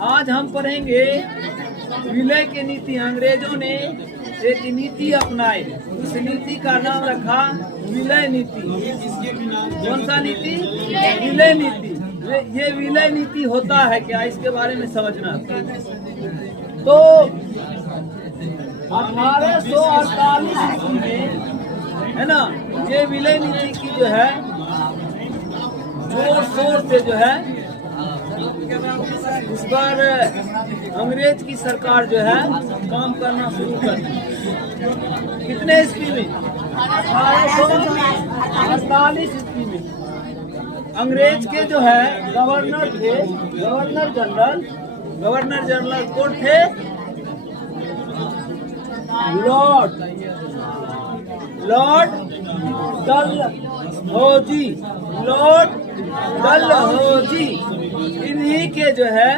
आज हम पढ़ेंगे विलय की नीति। अंग्रेजों ने एक नीति अपनाई, उस नीति का नाम रखा विलय नीति। कौन सा नीति? विलय नीति। ये विलय नीति होता है क्या, इसके बारे में समझना। तो 1848 में है ना, ये विलय नीति की जो है जोर शोर से जो है इस बार अंग्रेज की सरकार जो है काम करना शुरू कर दी। कितने ईस्वी में? 1848 ईस्वी में। अंग्रेज के जो है गवर्नर थे, गवर्नर जनरल कौन थे? लॉर्ड डलहौजी। इन्हीं के जो है,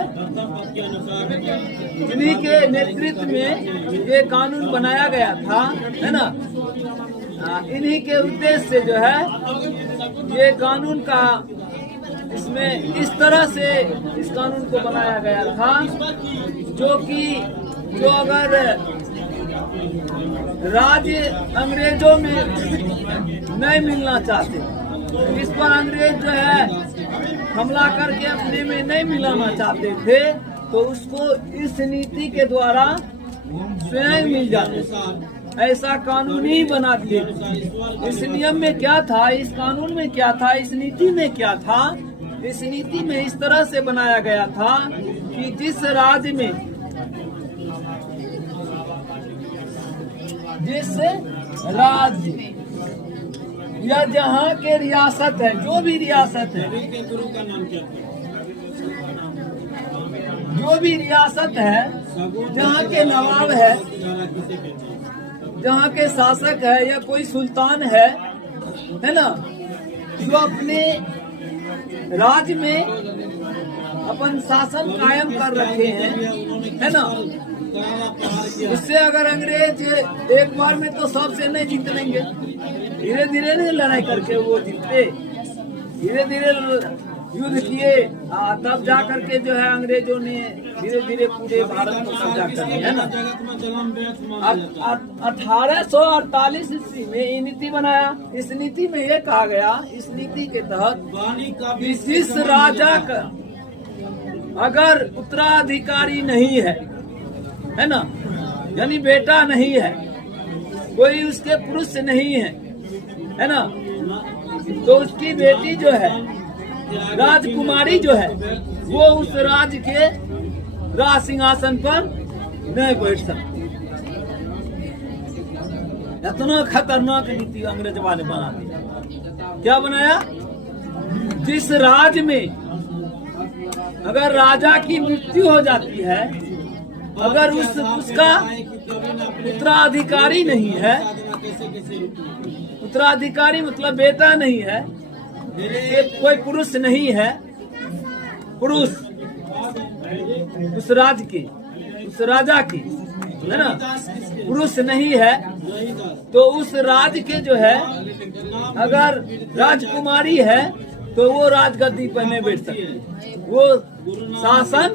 इन्हीं के नेतृत्व में ये कानून बनाया गया था, है ना। इन्हीं के उद्देश्य से जो है ये कानून का, इसमें इस तरह से इस कानून को बनाया गया था जो अगर राज्य अंग्रेजों में नहीं मिलना चाहते, इस पर अंग्रेज जो है हमला करके अपने में नहीं मिलाना चाहते थे, तो उसको इस नीति के द्वारा स्वयं मिल जाते। ऐसा कानून ही बना दिए। इस नियम में क्या था, इस कानून में क्या था, इस नीति में क्या था? इस नीति में इस तरह से बनाया गया था कि जिस राज्य या जहाँ के रियासत है, जो भी रियासत है, जहाँ के नवाब है, जहाँ के शासक है या कोई सुल्तान है ना, जो अपने राज्य में अपन शासन कायम कर रखे हैं, है ना। उससे अगर अंग्रेज एक बार में तो सबसे नहीं जीत लेंगे, धीरे धीरे लड़ाई करके वो जीतते, धीरे धीरे युद्ध किए, तब जा करके जो है अंग्रेजों ने धीरे धीरे पूरे भारत को कब्जा कर लिया, है ना। 1848 ईस्वी में ये नीति बनाया। इस नीति में ये कहा गया, इस नीति के तहत जिस राजा का अगर उत्तराधिकारी नहीं है ना, यानी बेटा नहीं है, कोई उसके पुरुष नहीं है ना, तो उसकी बेटी जो है, राजकुमारी जो है, वो उस राज्य के राज सिंहासन पर नहीं बैठ सकती। इतना खतरनाक नीति अंग्रेज वाले बना दी। क्या बनाया? जिस राज्य में अगर राजा की मृत्यु हो जाती है, अगर उसका उत्तराधिकारी नहीं है, उत्तराधिकारी मतलब बेटा नहीं है, कोई पुरुष नहीं है, पुरुष उस राज्य के, उस राजा के, है ना, पुरुष नहीं है, तो उस राज्य के जो है अगर राजकुमारी है तो वो राजगद्दी पर नहीं बैठ सकते, वो शासन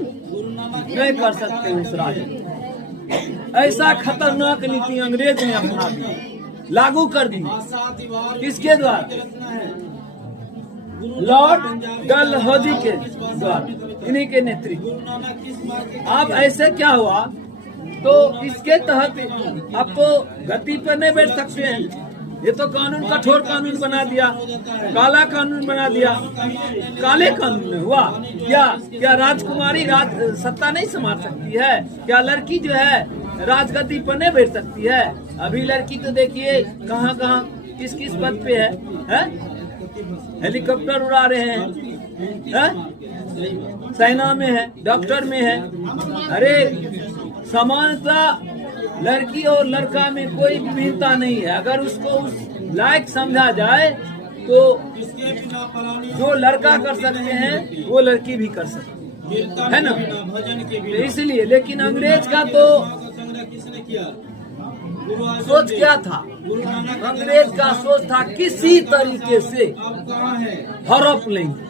नहीं कर सकते उस राज्य। ऐसा खतरनाक नीति अंग्रेज ने अपना दी, लागू कर दी। किसके द्वारा? लॉर्ड डलहौजी के द्वारा, इन्हीं के नेतृत्व। अब ऐसे क्या हुआ, तो इसके तहत अब तो गद्दी पर नहीं बैठ सकते हैं। ये तो कानून कठोर कानून बना दिया, काला कानून बना दिया। काले कानून में हुआ क्या राजकुमारी सत्ता नहीं संभाल सकती है? क्या लड़की जो है राजगद्दी पर नहीं बैठ सकती है? अभी लड़की तो देखिए कहाँ किस किस पद पे है? हेलीकॉप्टर उड़ा रहे हैं, सेना में है, डॉक्टर में है। अरे समानता लड़की और लड़का में कोई विभिन्नता नहीं है। अगर उसको उस लायक समझा जाए तो जो लड़का कर सकते हैं वो लड़की भी कर सकती है ना। तो इसलिए, लेकिन अंग्रेज का तो सोच क्या था? अंग्रेज का सोच था किसी तरीके से हड़प लेंगे।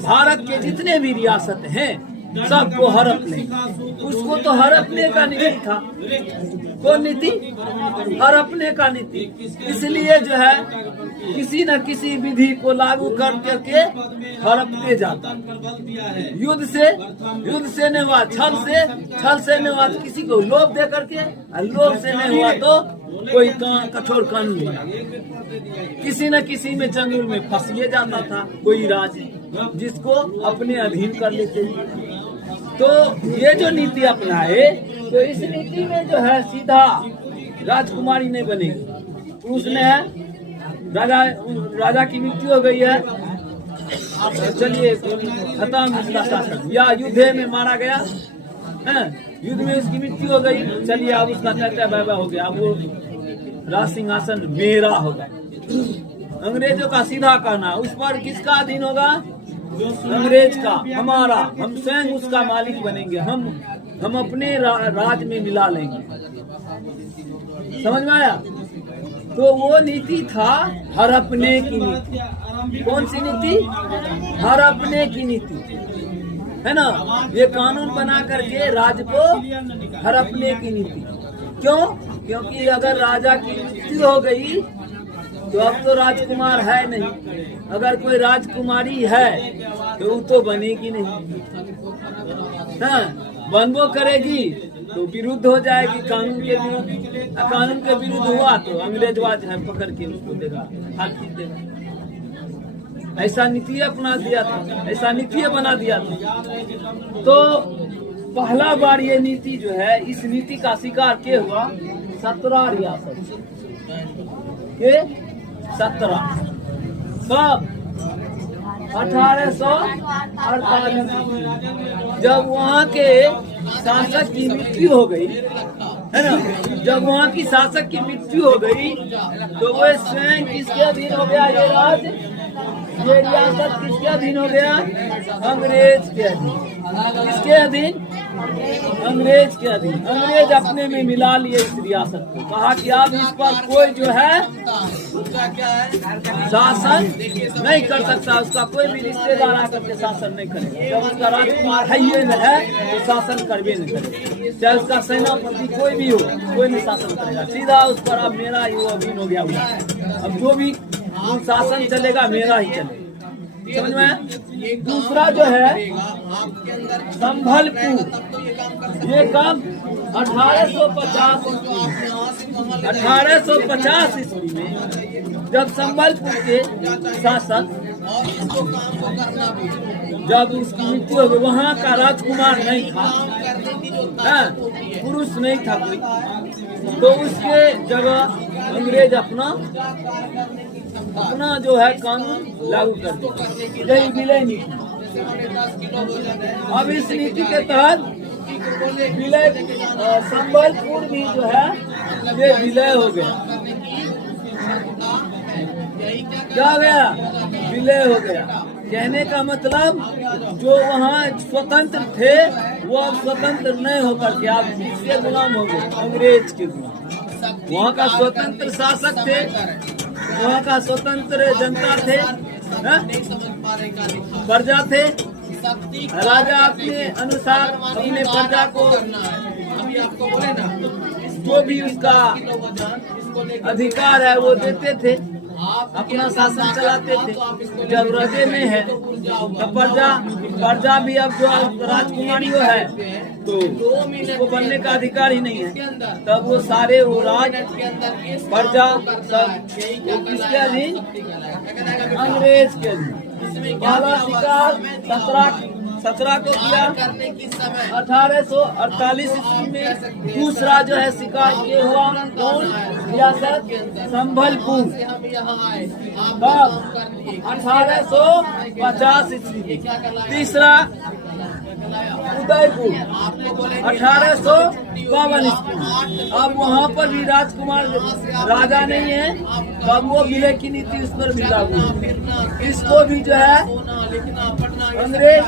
भारत के जितने भी रियासत हैं सबको हड़पने। उसको तो हड़पने का नीति था। कौन नीति? हड़पने का नीति। इसलिए जो है किसी न किसी विधि को लागू कर करके हड़पते जाता। युद्ध से नहीं हुआ, छल से नहीं हुआ, किसी को लोभ दे करके, लोभ से नहीं हुआ तो कोई कठोर कानून बना, किसी न किसी में चंगुल में फंसिए जाता था कोई राज, जिसको अपने अधीन कर लेते। तो ये जो नीति अपनाए, तो इस नीति में जो है सीधा राजकुमारी नहीं बनेगी। पुरुष ने है, राजा की मृत्यु हो गई है, चलिए खत्म उसका शासन, या युद्ध में मारा गया है, युद्ध में उसकी मृत्यु हो गई, चलिए अब उसका चर्चा वैभव हो गया, अब वो राज सिंहासन मेरा होगा। अंग्रेजों का सीधा कहना, उस पर किसका अधीन होगा? अंग्रेज का, हमारा, हम स्वयं उसका मालिक बनेंगे, हम अपने राज में मिला लेंगे। समझ में आया? तो वो नीति था हड़पने की नीति। कौन सी नीति? हड़पने की नीति, है ना। ये कानून बना करके राज को हड़पने की नीति। क्यों? क्योंकि अगर राजा की मृत्यु हो गई तो अब तो राजकुमार है नहीं, अगर कोई राजकुमारी है तो वो तो बनेगी नहीं, हाँ, बनबो करेगी तो विरुद्ध हो जाएगी कानून के विरुद्ध। कानून के विरुद्ध हुआ तो अंग्रेजवाद है पकड़ के उसको देगा, फांसी देगा। ऐसा नीति अपना दिया था, ऐसा नीति बना दिया था। तो पहला बार ये नीति जो है, इस नीति का शिकार के हुआ 17 रियासत के 17 सब 1848 जब वहाँ के शासक की मृत्यु हो गई, है ना, जब वहाँ की शासक की मृत्यु हो गई तो वो स्वयं किसके अधीन हो गया? ये राज, ये रियासत किसके अधीन हो गया? अंग्रेज के अधीन। किसके अधीन? अंग्रेज के अधीन। अंग्रेज अपने में मिला लिए इस रियासत को, कहा कि अब इस पर कोई जो है शासन नहीं कर सकता, उसका कोई भी रिश्तेदार आकर के शासन नहीं करेगा। जब उसका राजकुमार है ये न है तो शासन करवे नहीं करेगा, चाहे उसका सेनापति कोई भी हो, कोई नहीं शासन करेगा। सीधा उस पर अब मेरा ही वो अधीन हो गया हुआ, अब जो भी शासन चलेगा मेरा ही चलेगा। समझ में? दूसरा जो है संभलपुर, ये काम 1850 ईस्वी में जब संभलपुर के शासक, जब उसकी मृत्यु हो गई, वहाँ का राजकुमार नहीं था, पुरुष नहीं था कोई, तो उसके जगह अंग्रेज अपना जो है कानून लागू कर दिया, यही विलय नीति। अब इस नीति के तहत विलय, संबलपुर भी जो है ये विलय हो गया। क्या हो गया? विलय हो गया। कहने का मतलब जो वहाँ स्वतंत्र थे वो अब स्वतंत्र नहीं होकर के आप किसके गुलाम हो गए? अंग्रेज के गुलाम। वहाँ का स्वतंत्र शासक थे, वहाँ का स्वतंत्र जनता थे, प्रजा थे, राजा अपने अनुसार अपने प्रजा को जो भी उसका अधिकार है वो देते थे, अपना शासन चलाते थे। जब रजे में है तो प्रजा भी अब जो राजकुमारी है तो उसको बनने का अधिकार ही नहीं है, तब वो सारे वो राज प्रजा सब किसके अधीन? अंग्रेज के अधीन। पहला शिकार 17 को किया 1848 ईस्वी में। दूसरा जो है शिकार ये हुआ कौन? रियासत संभलपुर, 1850 ईस्वी। तीसरा उदयपुर 1852 ईस्वी। अब वहाँ पर भी राजकुमार राजा नहीं है, तब वो विलय की नीति उस पर भी लागू। इसको भी जो है अंग्रेज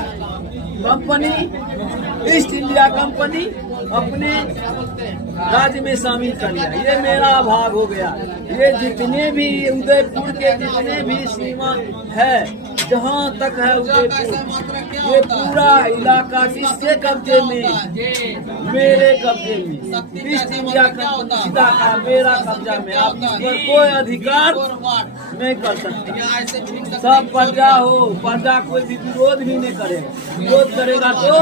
कंपनी, ईस्ट इंडिया कंपनी अपने राज्य में शामिल कर लिया। ये मेरा भाग हो गया। ये जितने भी उदयपुर के जितने भी सीमा है जहाँ तक है उदयपुर, ये पूरा इलाका किसके कब्जे में? मेरे कब्जे में। ईस्ट इंडिया कंपनी का मेरा कब्जा में। आप इस पर कोई अधिकार नहीं कर सकते। सब प्रजा हो, प्रजा कोई भी विरोध भी नहीं करेगा। विरोध करेगा तो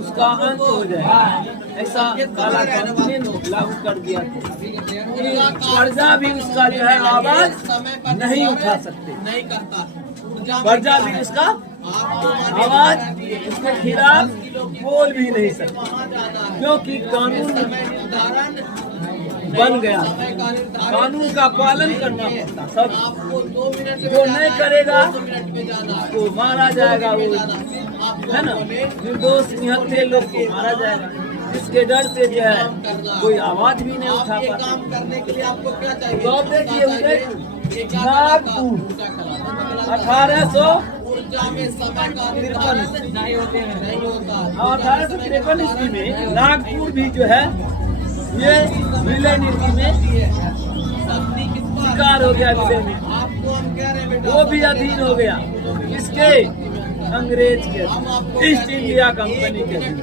उसका अंत हो जाएगा। ऐसा काला कानून ने लागू कर दिया था। प्रजा भी उसका जो है आवाज नहीं उठा सकते। प्रजा भी उसका आवाज उसके खिलाफ बोल भी नहीं सकते, क्योंकि कानून बन गया। कानून का पालन करना पड़ता। सब जो नहीं करेगा तो मारा जाएगा। वो है ना, निर्दोष निहत्थे लोग को मारा जाएगा। इसके डर से जो है कोई आवाज भी नहीं उठा पाता। काम करने के लिए आपको क्या चाहिए? तो देखिए नागपुर 1853 ईस्वी में नागपुर भी जो है ये विलय नीति में शिकार हो गया। विलय नीति वो भी अधीन हो गया। किसके? अंग्रेज के, ईस्ट इंडिया कंपनी के अधीन।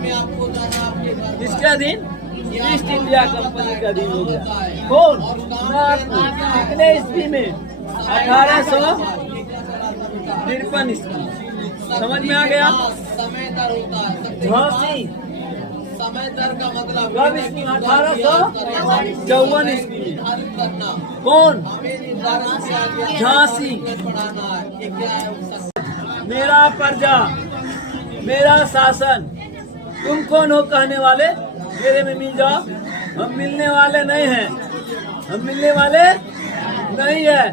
किसके अधीन? ईस्ट इंडिया कंपनी के अधीन हो गया। कौन? नागपुर। कितने ईस्वी में? 1853 ईस्वी। समझ में आ गया? झांसी समय दर का मतलब 1854 ईस्वी में। कौन? झांसी। मेरा प्रजा, मेरा शासन। तुम कौन हो कहने वाले? मेरे में मिल जाओ। हम मिलने वाले नहीं हैं। हम मिलने वाले नहीं है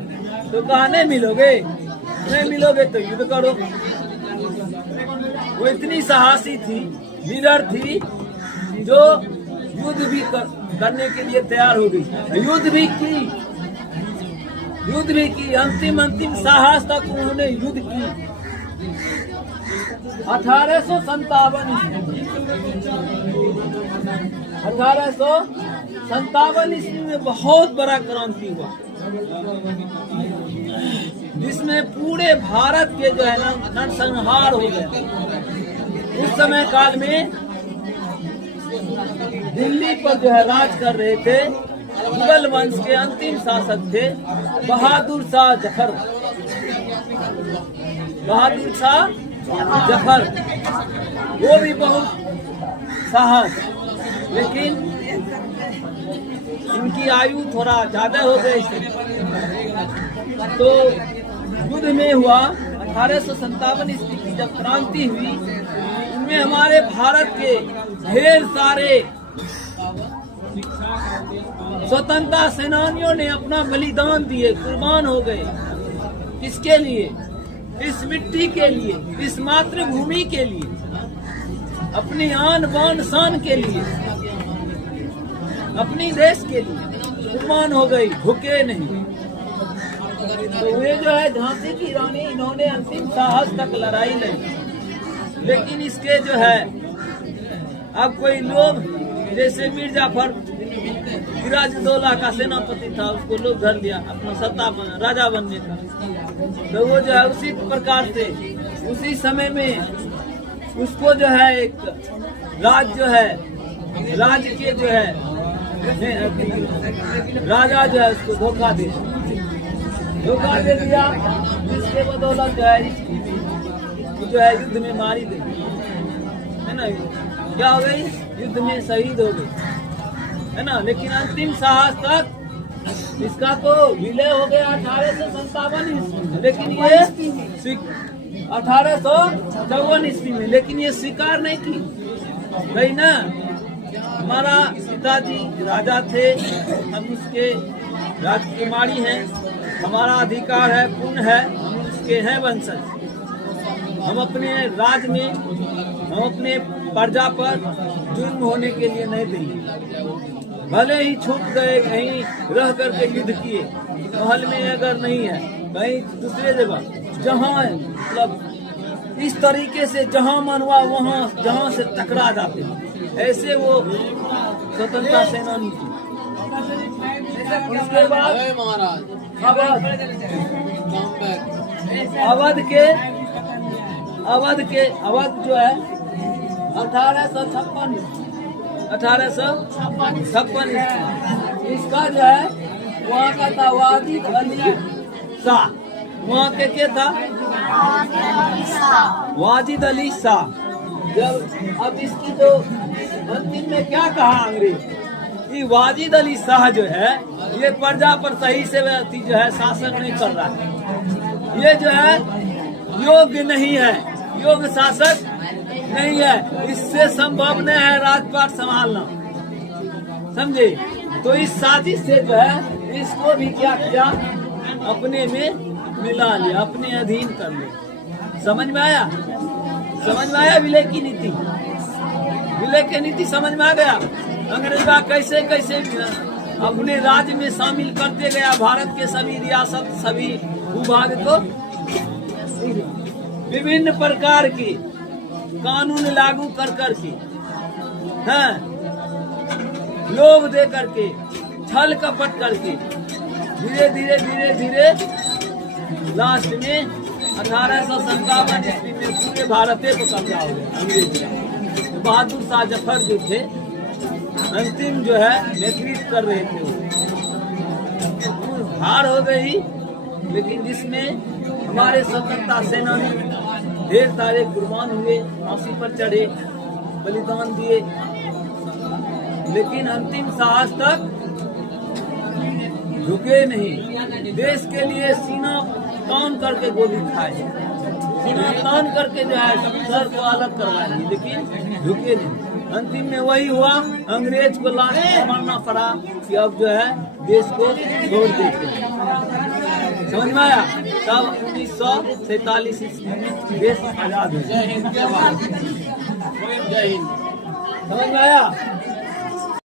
तो कहने मिलोगे? नहीं मिलोगे तो युद्ध करो। वो इतनी साहसी थी, लीडर थी, जो युद्ध भी करने के लिए तैयार हो गई। युद्ध भी की। अंतिम साहस तक उन्होंने युद्ध की। 1857 ईस्वी में बहुत बड़ा क्रांति हुआ, जिसमें पूरे भारत के जो है नरसंहार हो गया। उस समय काल में दिल्ली पर जो है राज कर रहे थे मुगल वंश के अंतिम शासक थे बहादुर शाह जफर। वो भी बहुत साहस, लेकिन इनकी आयु थोड़ा ज्यादा हो गई थी। तो युद्ध में हुआ 1857 ईस्वी की जब क्रांति हुई, उनमें हमारे भारत के ढेर सारे स्वतंत्रता सेनानियों ने अपना बलिदान दिए, कुर्बान हो गए। किसके लिए? इस मिट्टी के लिए, इस मातृभूमि के लिए, अपनी आन बान शान के लिए, अपनी देश के लिए कुर्बान हो गई, झुके नहीं। तो वे जो है झांसी की रानी, इन्होंने अंतिम साहस तक लड़ाई लड़ी। लेकिन इसके जो है अब कोई लोग, जैसे मीर जाफर सिराजुद्दौला का सेनापति था, उसको लोग धर लिया अपना सत्ता राजा बनने का। तो वो जो है उसी प्रकार से उसी समय में उसको जो है एक राज जो है, राज के जो है राजा जो है उसको धोखा दे दिया, जिसके बदौलत जो है युद्ध में मारी गई, है ना। क्या हो गई? युद्ध में शहीद हो गई, है ना। लेकिन अंतिम साहस तक इसका तो विलय हो गया 1857 ईस्वी में, लेकिन ये 1854 ईस्वी में, लेकिन ये स्वीकार नहीं की गई ना। हमारा पिताजी राजा थे, हम उसके राजकुमारी हैं, हमारा अधिकार है, पुण्य है, हम उसके हैं वंशज। हम अपने राज में, हम अपने प्रजा पर जुर्म होने के लिए नहीं देंगे। भले ही छूट गए, कहीं रह करके युद्ध किए, महल में अगर नहीं है, कहीं दूसरे जगह जहाँ मतलब इस तरीके से जहाँ मन हुआ वहाँ जहाँ से टकरा जाते, ऐसे वो स्वतंत्रता सेनानी थी। उसके बाद अवध जो है 1856 इसका जो है वहाँ का था वाजिद अली शाह। वहाँ के था वाजिद अली शाह। जब अब इसकी जो अंतिम में क्या कहा अंग्रेज कि वाजिद अली शाह जो है ये प्रजा पर सही से जो है शासन नहीं कर रहा है, ये जो है योग्य नहीं है, योग्य शासक नहीं है, इससे संभव नहीं है राजपाट संभालना, समझे। तो इस साजिश से जो है इसको भी क्या किया, अपने में मिला लिया, अपने अधीन कर लिया। समझ में आया विलय की नीति, विलय की नीति समझ में आ गया। अंग्रेजा कैसे कैसे अपने राज्य में शामिल करते गया भारत के सभी रियासत, सभी भूभाग को विभिन्न प्रकार के कानून लागू कर करके, हैं, लोभ दे करके, छल कपट करके धीरे धीरे लास्ट में 1857 ईस्वी में पूरे भारत पे कब्जा हो गया अंग्रेज का। बहादुर शाह जफर जो थे अंतिम जो है नेतृत्व कर रहे थे, वो हार हो गई, लेकिन जिसमें हमारे स्वतंत्रता सेनानी ढेर सारे कुर्बान हुए, फांसी पर चढ़े, बलिदान दिए, लेकिन अंतिम साहस तक झुके नहीं। देश के लिए सीना तान करके गोली खाए, सीना तान करके जो है सर को अलग करवाएंगे, लेकिन झुके नहीं। अंतिम में वही हुआ, अंग्रेज को लास्ट में मानना पड़ा कि अब जो है देश को छोड़ देते हैं। समझ में आया। तब 1947 ईस्वी में देश आजाद हुआ। समझ में आया।